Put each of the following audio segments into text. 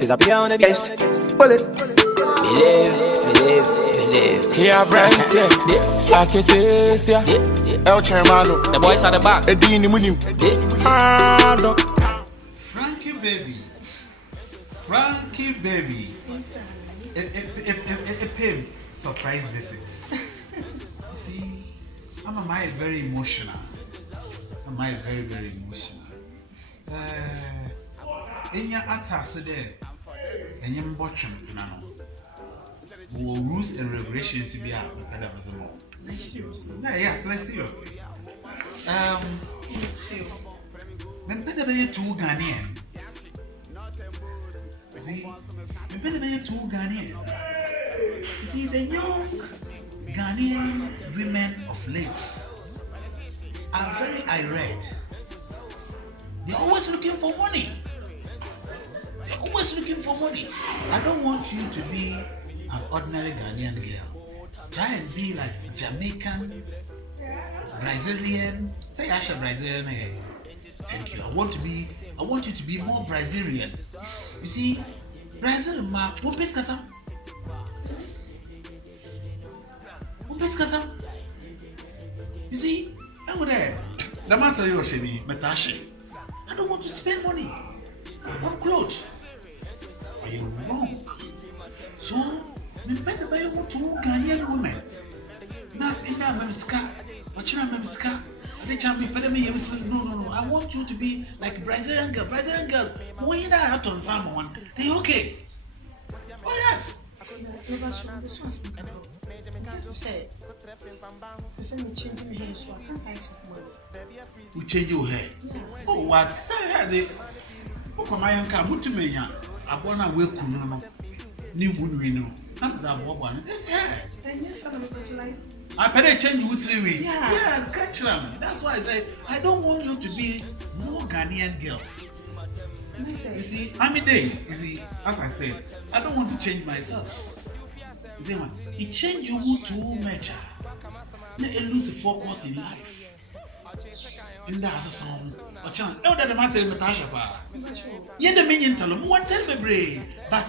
Is up here on the base. Bullet. Believe. Yeah, Brent, yeah. Architects, yeah. El Chairmano. The boys at the back. Edini Munim. Frankie baby. A pay surprise visit. See, I'm very emotional. Very emotional. In your attacks there, and you're watching rules and regulations to be out. Seriously? Yes, like seriously. When better be two Ghanaian. See, when better be two Ghanaian. You see, the young Ghanaian women of late are very irate. They're always looking for money. I don't want you to be an ordinary Ghanaian girl. Try and be like Jamaican, Brazilian. Say Asha Brazilian. Thank you. I want you to be more Brazilian. You see, Brazil ma pesca. You see, I'm there. The matter you sheni metashi. I don't want to spend money on clothes. Are you wrong? So, me better buy you two Ghanaian women. Now, in that memska, or China memska, they tell me, no. I want you to be like Brazilian girl. When you have on someone, they okay. Oh yes. This was as you said, I said we changing hair, so I can't find some money. We change your hair. Yeah. Oh, what? Say, oh, my uncle, what to me? I want to work on new wood. I'm that one. This hair. And yes, I'm going to like. I better change you 3 weeks. Yeah. Catch them. That's why I say I don't want you to be more Ghanaian girl. You see, I'm a day. You see, as I said, I don't want to change myself. You see, man, it change you to measure. Let you lose the focus in life. And that's a song. Or chance. Oh, that the matter with Natasha. Yeah, the minion tell them one tell me brave, but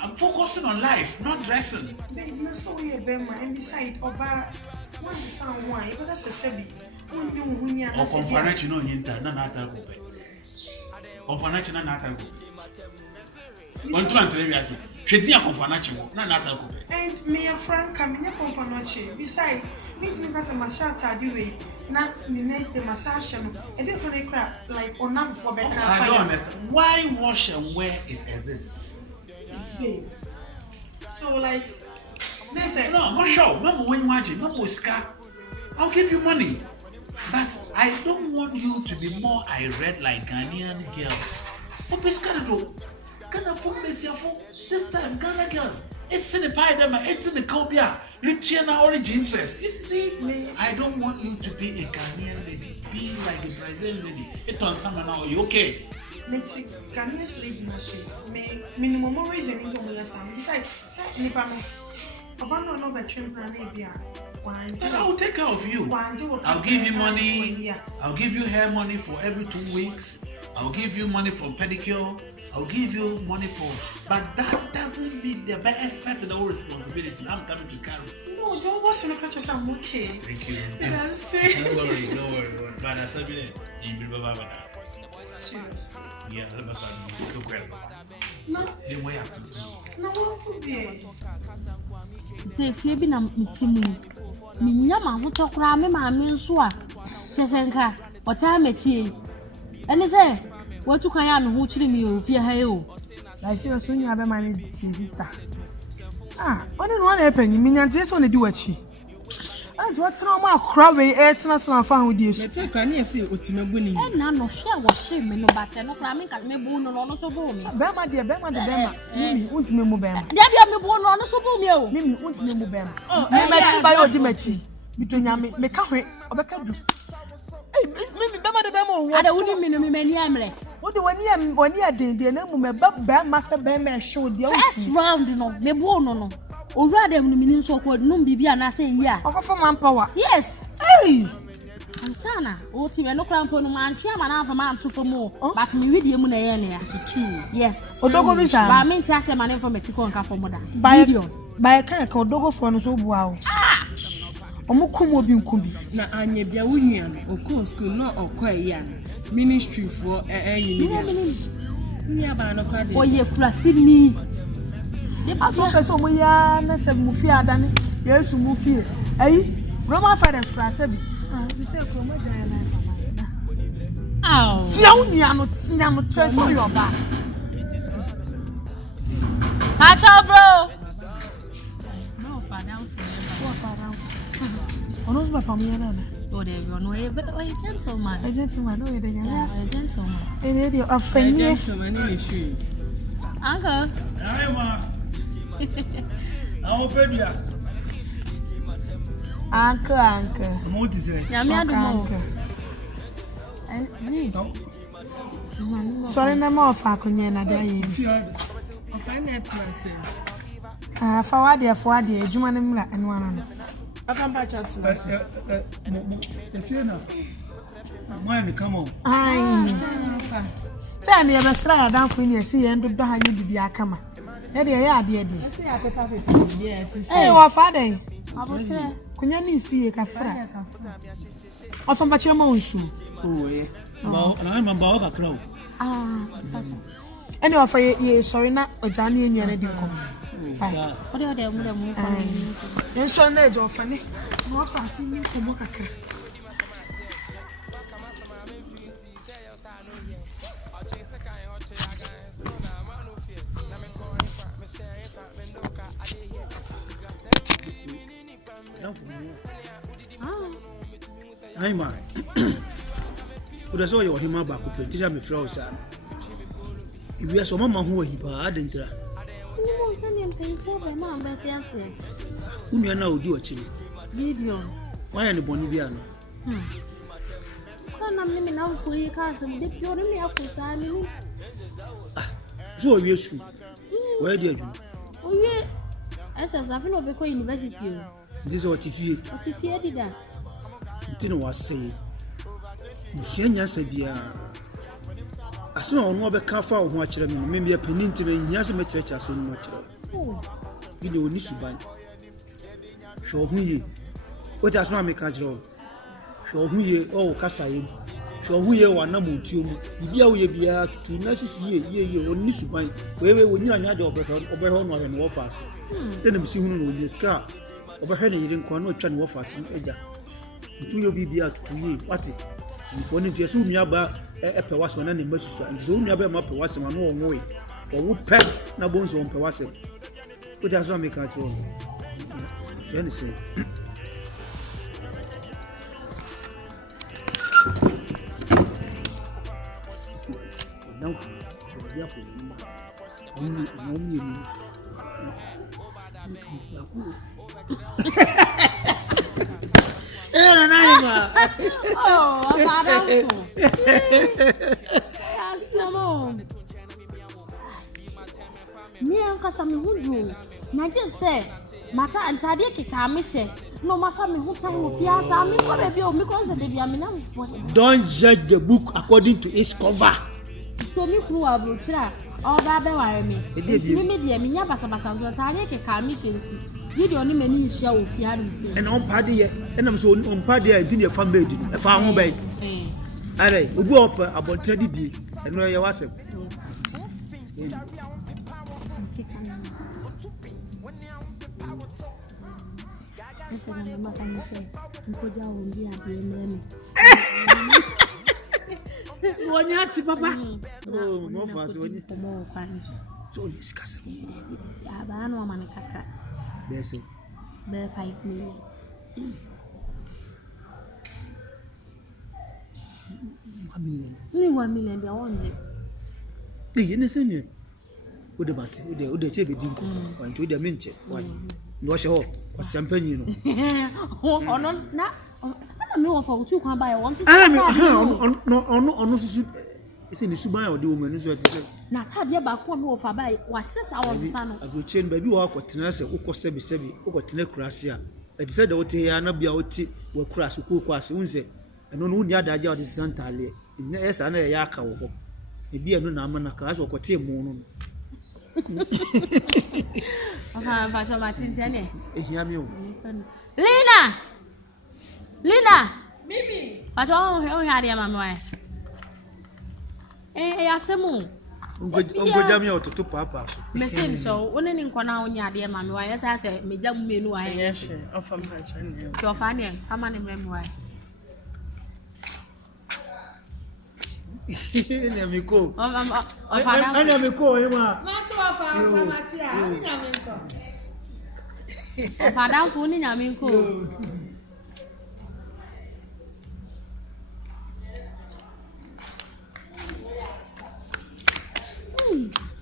I'm focusing on life, not dressing. Babe, no so we and beside Oba. Once the sound why, but that's a sebi. When you or conference, you know, not conference, not one to Andrea, Shedia conference, not and me a frank coming up on Fanoche. Beside, means me because I'm a shot at the way. Not the next day massage and different crap like or not for better. I don't understand. Why wash and wear is exists? Babe. So like they say no, not sure. Remember when imagine, remember scar. I'll give you money. But I don't want you to be more irate like Ghanaian girls. What pesca do? Ghana phone this time Ghana girls. It's in the pie them, it's in the copia. Luciana origin interest. You see, I don't want you to be a Ghanaian lady. Be like a Brazilian lady. It's on someone now. You okay? Let's see, Ghanaian lady na say me minimum reason into me as am. Besides, say nipa no. Oba no be train na na bia. And I will take care of you. I'll give you money. I'll give you hair money for every 2 weeks. I'll give you money for pedicure. I'll give you money for. But that doesn't mean the best part of the whole responsibility. I'm coming to carry. No, don't watch the pictures. I'm okay. Thank you. Don't worry. But I said, you will be seriously. Yeah, let me say no. Then why have to do? No, what would be? Say, if you be na mtimu, minyama hutokura me maame nso a sesenka ota mechi ene say watu kan ya me ho chiri mi ofie ha e o la si so nya be mane ti sister oni no na epanyi minyante so na di wachi and what no ma kra we etina sana fa ho die so me take na esi otimabu ni e na no hwe wo hwe me no bate no kra me ka me bu no no so bu mi be ma de mimi untime mu be ma de bia me bu no so bu mi o mimi untime mu be ma me machi ba yo di machi bitonya me ka hwe obeka du mimi be ma de be ma wo ada woni mi no me mani amre wodi woni adende na mu me ba ma se be ma hwe odi first round no me bu no Owura dem no mini so ko num bibia na say yi a. Okofo manpower. Yes. Hey. Ansana, o ti me no kra mpo no man twa ma na fa man to fo mo, but me video mu na ye ne ya. Yes. Odogo bi sa. Ba me ntia se ma ne for metiko nka fo mo da. Video. Ba kan ka odogo fo no so bua o. Omukum obi nkum bi. Na anya bia wunia no, o school no okọ eya no. Ministry for yi ni aba no kwa de. Oye kura Sydney. De aso peso mo ya na se mu fi adane. Yesu mu fi. Ayi, Roman fathers kura se bi. Ti se ko mo jan na fa ma. Ow. Tia unia no treasure your back. Pacha bro. No father. Ono so pa mo ya na. Oh, there you know, a gentleman. A gentleman, no, yes. A gentleman. And idiot of Fanny. Gentleman in the street. Uncle. I'm afraid you Uncle. want to say? Sorry, no more for Akunya. Forward, Jumanimla, and one. I come back chat to Come on. Say, I never saw a down for you, see, and do behind you to be a camera. Dear. Hey, what father? Kunyani see a cafe. Or from Bachamonsu. Oh, yeah. Well, I'm about a crow. Anyway, for ye, sorry, not a Johnny and Yanni. What are they? Then so nedge of funny. No passing you come walk a crack. I'm a. But I saw your him back up to me flowers. If we are some mamma who he didn't. No, send him pay for the mom, but yes, whom you now do a chili. Video. Why any Boniviano? I'm living out for your cousin. Dip your me up to Simon. So are you school? Where did you? Oh, yeah. As I've been over university. This is what if you did us. Didn't was say. Mushenya Sabia. As soon as one of the car of watch them, maybe a peninsula in Yasma Church as in much. You know, Nisuban. Show me. What does not make a job? Show me, oh, Cassaim. Show me one number two. You be a to necessary ye or Nisuban. Where when you are not over and warfast. Send them see who will be a scar. Overhead, you didn't quite know Chan warfast in Edja. Do you be out to ye? What it? If one to assume you about a was one and mercy, and so you have a was one more way. Or would pet no bones on Pewasset. But that's not make a troll. You understand? Oh, me and Cassam who na just say, Mata and Tadia Kikamishe, no matter me who time of Fias, I mean, what have you because of the Biamina? Don't judge the book according to its cover. So me who are butcher, all that be me. It's me, Minya Basabasa, Tadia Kikamishe. Video only many share with Fiadim. And on Paddy, and I'm so on Paddy, I didn't find bed, a farm bay. Aye, we go up about 30 days, and where you was. One yard, Papa. Oh, no, fast when you come more crimes. So discuss it. I know man kaka. Yes, Bear 5 million. 1 million, they want you. The innocent you. What about it? Would they say be dinkum? Went to the minche. Why? No, sure. Was champagne, you know. Oh, no, not. I don't know if I will come by once. No, it's in the Subai or the woman who's at the not had your back one more for by was just our son. I will change baby walk or tenacity, or sebi, or tenacracia. I said, oh, Tiana be out, will crash, who cross, unze. ɛno no wonya adagye a wɔde sisa ntaaleɛ ɛsa na ɛyɛ aka wɔ hɔ ebi ɛno na ama naka asɛ ɔkɔte mu no Papa Matintene. ehia me o Lina Mimi Pato o ya dia mama ya semu ongoja me ototo papa so mesen so woni ni nkona onya dia mama wa yesa se meja mu menu wa Yes, of a man. to fa ne fama ne memu wa ne me ko o ana me ko yema Mati wa fa mati a ni nya me nko. o fa dan fu ni nyame nko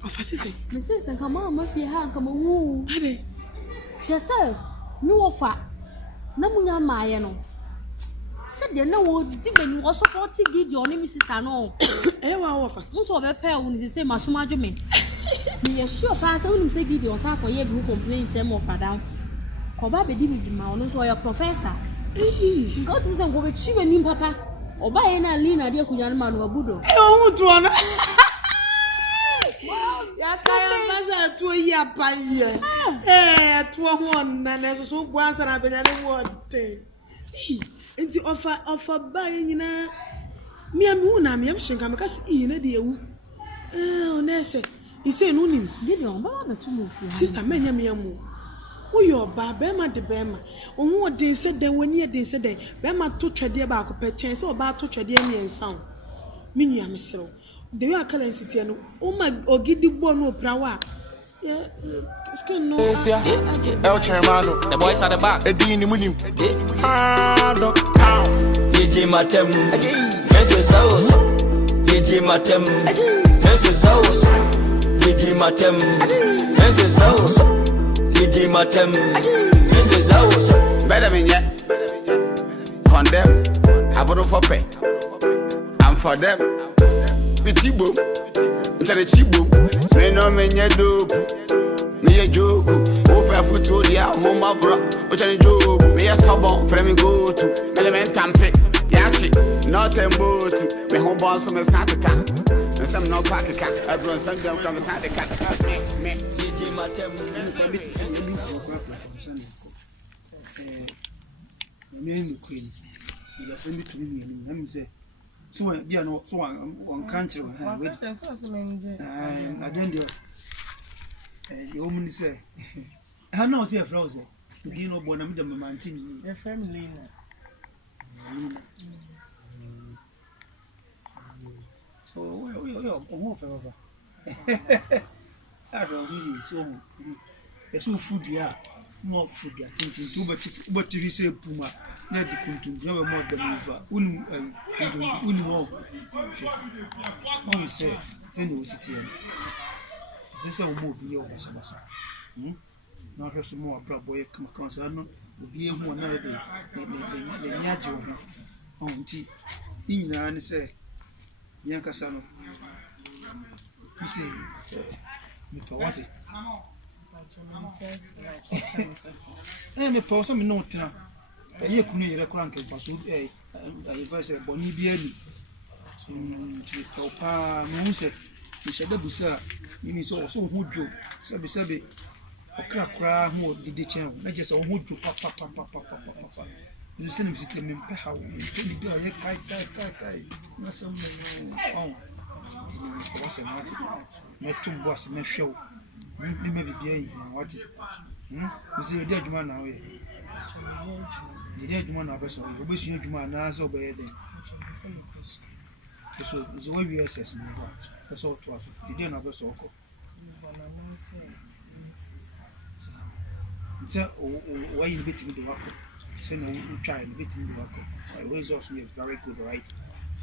Ofasise. mesen kama ma fi ha kama wu Ade. hwese ni wo fa na munya maaye no se de na wo di bani wo support Gideon ni mi sister no Wa wo fa. nso obepe wo ni se masoma dwome ni ye sure pa se wonim se Gideon sa akoye bi complain che mo fadam ko ba be di bi dwuma ono so your professor nka tum se ngo be chiwe nim papa oba ye na Lina de akunya no ma no abudo Hu tu ona. Ya kaya pasa tu ya pa ye. Tu ho na na so bu ansa na benya ne wote. Enti ofa ba nyina mi hu na mi shinka me kasi na de ewu. Onese ise no nim. Gideon ba ba tu mo fi Sister menya mi amu. Wo yo ba be ma de be ma. Ohun odin se den wani edin se den. Be ma to twede ba akopɛ chen se oba to twede mi ensan. Mi nua me sew. The way I call in city no. Oh my ogidi bo no prawa. Yeah, skin no. El Chairmano. The boys at the back. Edini munim. DJ Matem, Mrs. Sauce, DJ Matem, Mrs. Sauce, DJ Matem, Mrs. Sauce, DJ Matem, Mrs. Sauce. Better me yet. Condemn. I bought for pay. I'm for them. Bitibo. Into the chibo. Me no me nye dope. Me a joke. Open futuria. Home bro. Which I joke. Me a stubborn. Frame me go to. Element tampe. Yachi. Not a boat. Me home boss from the Santa Cat. Me some no packet cat. Everyone send them from the Santa Cat. Me. DJ Matem. me queen you send me to me and let me say so dia no so one country ha we I don't do you woman say I know say frozen you know born am the mountain Your family so oh forever I don't really so so food ya more food ya tintin to but you say puma na de kuntum na we more than over unu mo say no city this is mo bi o basa na hwe so mo abra boy kama sa no obi ehu na de le nyaje o nti nyina ne say yankasa no you say me to what me pause me no tina ye kunu yere kura nke paso I verse boni bi ani so pa no se me shede busa mi so hudwo sebe okra ho didi chen na je so hudwo pa you see me sit me pe ha me bi aye kai na some no was a not me to boss me show me maybe be what you see the adwuma na we the adwuma na beso we su adwuma na so be dey so we assess me so to us the na beso oko so why you bit me the work so no we try and bit me the work results we are very good right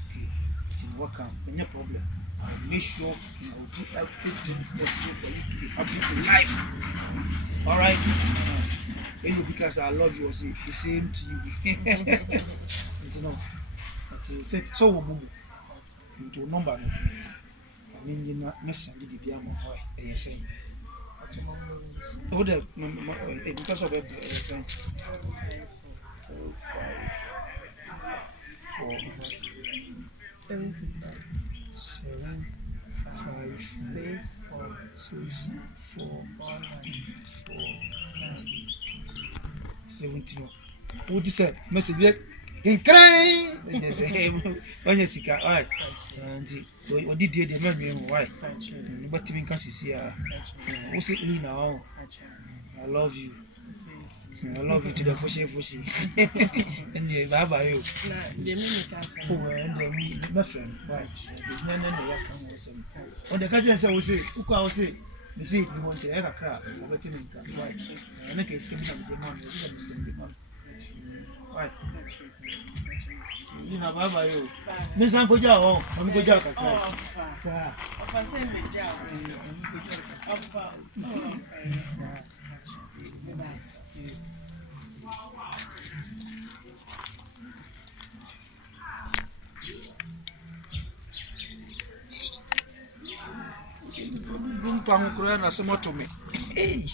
okay it work out no problem make sure you do everything possible for you to be happy in life. All right? Because I love you, say the same to you. You know, but so we move into number. I mean, you're not necessarily the piano. Yes, oh, because of it, 5, What you say? Message in crying. When you see, all right. And what did you do? Why? But you can't see her. What's it now? I love you. I love you to the fushy. And you bye bye. And my friend, right? When the country say, we say, who say, you see, you want to have a crap, but you can't. Right? And I can skim some of the money, you send the money. Right? You know, bye bye. Miss Uncle Joe, I'm good job. Sir, If I say me job, Don't come crying as a motor me. Hey.